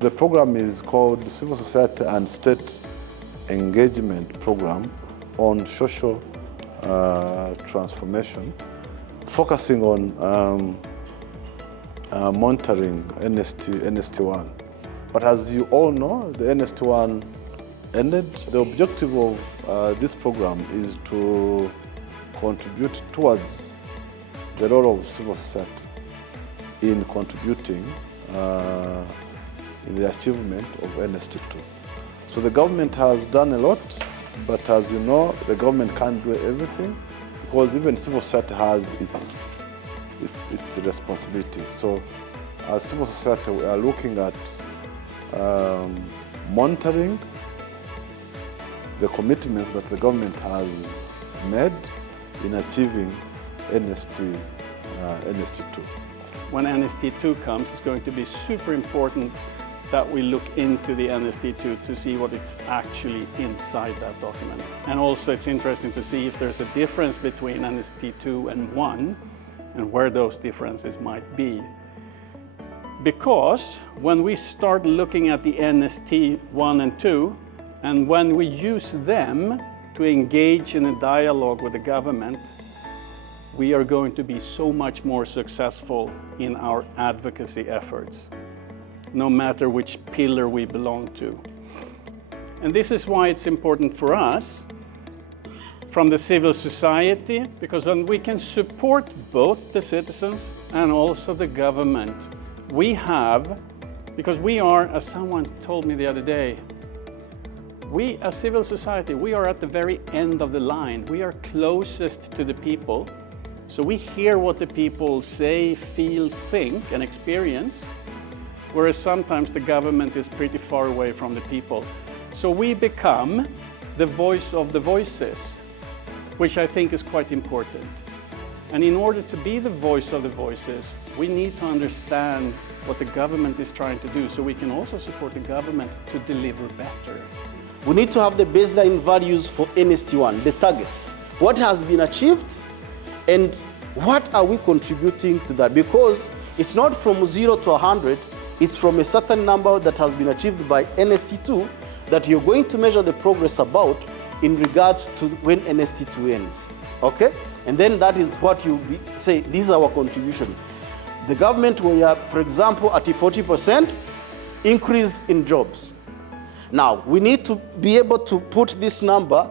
The program is called the Civil Society and State Engagement Program on Social Transformation, focusing on monitoring NST1. But as you all know, the NST1 ended. The objective of this program is to contribute towards the role of civil society in contributing in the achievement of NST2. So the government has done a lot, but as you know, the government can't do everything because even civil society has its responsibilities. So as civil society, we are looking at monitoring the commitments that the government has made in achieving NST2. When NST2 comes, it's going to be super important that we look into the NST2 to see what it's actually inside that document. And also it's interesting to see if there's a difference between NST2 and 1 and where those differences might be. Because when we start looking at the NST 1 and 2, and when we use them to engage in a dialogue with the government, we are going to be so much more successful in our advocacy efforts, no matter which pillar we belong to. And this is why it's important for us from the civil society, because when we can support both the citizens and also the government, we have, because we are, as someone told me the other day, we as civil society, we are at the very end of the line. We are closest to the people. So we hear what the people say, feel, think, and experience, whereas sometimes the government is pretty far away from the people. So we become the voice of the voices, which I think is quite important. And in order to be the voice of the voices, we need to understand what the government is trying to do, so we can also support the government to deliver better. We need to have the baseline values for NST1, the targets. What has been achieved and what are we contributing to that? Because it's not from 0 to 100, it's from a certain number that has been achieved by NST2 that you're going to measure the progress about in regards to when NST2 ends, okay? And then that is what you say, this is our contribution. The government, we are, for example, at a 40% increase in jobs. Now, we need to be able to put this number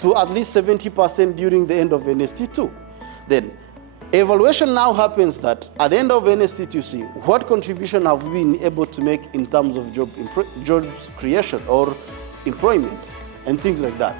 to at least 70% during the end of NST2. Then, evaluation now happens that at the end of NST2, you see what contribution have we been able to make in terms of jobs creation or employment and things like that.